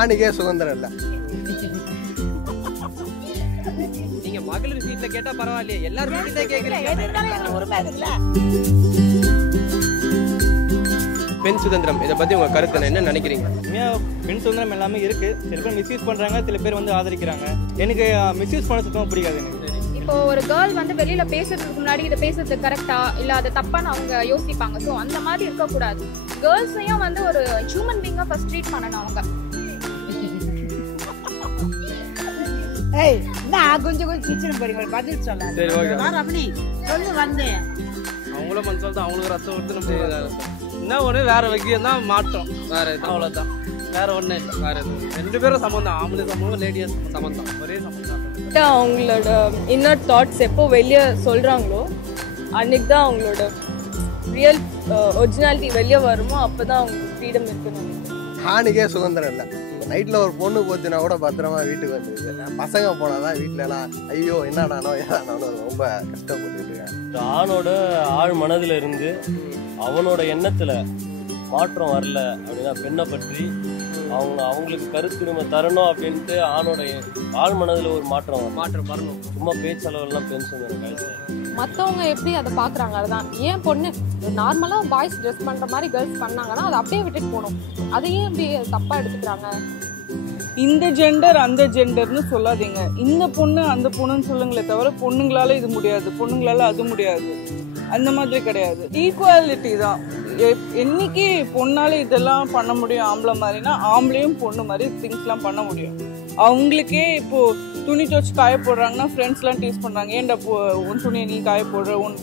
ஆணுக்கே சுதந்திரம் இல்லை. நீங்க மகளிர் சீட்ல கேட்டா பரவாயில்லையே, எல்லாரும் சீட்ல கேக்குறீங்க. பெண் சுதந்திரம் இதை பத்தி உங்க கருத்து என்ன நினைக்கிறீங்க? பெண் சுதந்திரம் எல்லாமே இருக்கு. சில பேர் மிஸ்யூஸ் பண்றாங்க, சில பேர் வந்து ஆதரிக்கிறாங்க. எனக்கு மிஸ்யூஸ் பண்ண சுத்தமா பிடிக்காது. எனக்கு இப்போ ஒரு கேர்ள் வந்து வெளியில பேசுறதுக்கு முன்னாடி இதை பேசுறது கரெக்டா இல்ல அது தப்பான்னு அவங்க யோசிப்பாங்க. ஸோ அந்த மாதிரி இருக்கக்கூடாது. கேர்ள்ஸையும் வந்து ஒரு ஹியூமன் பீங்கா ஃபர்ஸ்ட் ட்ரீட் பண்ணணும் அவங்க. நான் கொஞ்சம் சிச்சன போறீங்க பதில் சொல்ல. சரி ஓகே. அப்படி சொல்லு வந்தேன். அவங்கள மனசு சொல்லிட்டு அவங்களுக்கு ரத்தம் கொடுத்து நம்ம என்ன ஒண்ணு வேற வைக்கியம் தான் மாற்றம், வேற எதுவும் அவ்வளவுதான், வேற ஒண்ணு இல்லை. வேற எதுவும் ரெண்டு பேரும் சம்பந்தம், ஆம்பளை சம்பந்தம் லேடிஸ் சம்பந்தம், ஒரே சம்பந்தம். அவங்களோட இன்னர் தாட்ஸ் எப்போ வெளியே சொல்றாங்களோ அன்னைக்கு தான் அவங்களோட ரியல் ஒரிஜினாலிட்டி வெளியே வருமோ அப்பதான் அவங்களுக்கு ஃப்ரீடம் இருக்குன்னு நினைக்கிறேன். ஆணுக்கே சுதந்திரம் இல்லை. நைட்டில் ஒரு பொண்ணு போச்சுன்னா கூட பத்திரமா வீட்டுக்கு வந்துருக்கு. பசங்க போனாதான் வீட்டில எல்லாம் ஐயோ என்னடானோ ஏதானோ ரொம்ப கஷ்டப்பட்டு இருக்காங்க. ஆணோட ஆழ் மனதில் இருந்து அவனோட எண்ணத்துல மாற்றம் வரல அப்படின்னா பெண்ணை பற்றி அவங்களுக்கு கருத்துரிமை தரணும் அப்படின்ட்டு ஆணோட ஆழ் மனதில் ஒரு மாற்றம் வரணும். சும்மா பேச்சளவுலாம் பெண் சுதந்திரம் மற்றவங்க எப்படி அதை பார்க்குறாங்க அதுதான். ஏன் பொண்ணு நார்மலாக பாய்ஸ் ட்ரெஸ் பண்ணுற மாதிரி கேர்ள்ஸ் பண்ணாங்கன்னா அதை அப்படியே விட்டுட்டு போகணும். அதையும் இப்படி தப்பாக எடுத்துக்கிறாங்க. இந்த ஜெண்டர் அந்த ஜெண்டர்னு சொல்லாதீங்க. இந்த பொண்ணு அந்த பொண்ணுன்னு சொல்லுங்களே தவிர பொண்ணுங்களால இது முடியாது, பொண்ணுங்களால அது முடியாது, அந்த மாதிரி கிடையாது. ஈக்குவாலிட்டி தான். என்னைக்கு பொண்ணால இதெல்லாம் பண்ண முடியும் ஆம்பளை மாதிரினா ஆம்பளையும் பொண்ணு மாதிரி திங்ஸ்லாம் பண்ண முடியும். அவங்களுக்கே இப்போ துணி துவச்சு காய போடுறாங்கன்னா ஃப்ரெண்ட்ஸ்லாம் டீஸ் பண்ணுறாங்க, ஏன்டா உன் துணியை நீ காய போடுற, உன்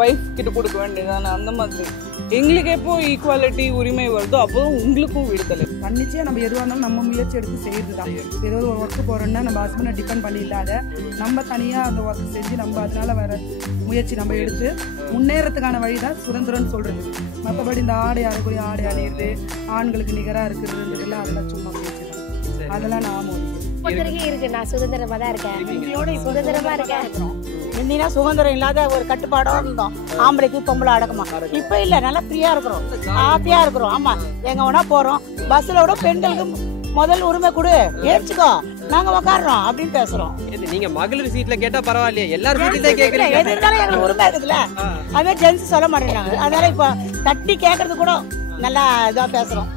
ஒய்ஃப் கிட்ட கொடுக்க வேண்டியதானே. அந்த மாதிரி எங்களுக்கு எப்போ ஈக்குவாலிட்டி உரிமை வருதோ அப்போதும் உங்களுக்கும் விடுதலை. தன்னிச்சையாக நம்ம எதுவாக இருந்தாலும் நம்ம முயற்சி எடுத்து செய்யறது தான். ஏதோ ஒரு ஒர்க்கு போகிறோன்னா நம்ம ஹஸ்பண்டை டிபெண்ட் பண்ணி இல்லாத நம்ம தனியாக அந்த ஒர்க் செஞ்சு நம்ம அதனால வர முயற்சி நம்ம எடுத்து முன்னேறத்துக்கான வழி தான் சுதந்திரம்னு சொல்கிறது. மற்றபடி இந்த ஆடை அறக்குறைய ஆடை அணியிறது, ஆண்களுக்கு நிகராக இருக்கிறது எல்லாம் அதெல்லாம் சும்மா பேசுகிறேன். அதெல்லாம் நான் இருக்கு. நான் சுதந்திரமா தான் இருக்கேன், சுதந்திரமா இருக்கேன். முந்தினா சுதந்திரம் இல்லாத ஒரு கட்டுப்பாடோட இருந்தோம். ஆம்பளைக்கு பொம்பளை அடக்கமா. இப்ப இல்ல, நல்லா ஃப்ரீயா இருக்கிறோம், ஹாப்பியா இருக்கிறோம். ஆமா, எங்க வேணா போறோம். பஸ்ல விட பெண்களுக்கு முதல் உரிமை கொடு, ஏற்றுக்கோ, நாங்க உக்காடுறோம் அப்படின்னு பேசுறோம். நீங்க மகளிர் சீட்ல கேட்டா பரவாயில்லையே, எல்லாரும் சீட்ல கேக்குறீங்க. எது இருந்தாலும் எங்களுக்கு உரிமை இருக்குதுல்ல, அதே ஜென்ஸ் சொல்ல மாட்டேங்கிறாங்க. அதனால இப்ப தட்டி கேட்கறது கூட நல்லா இதா பேசுறோம்.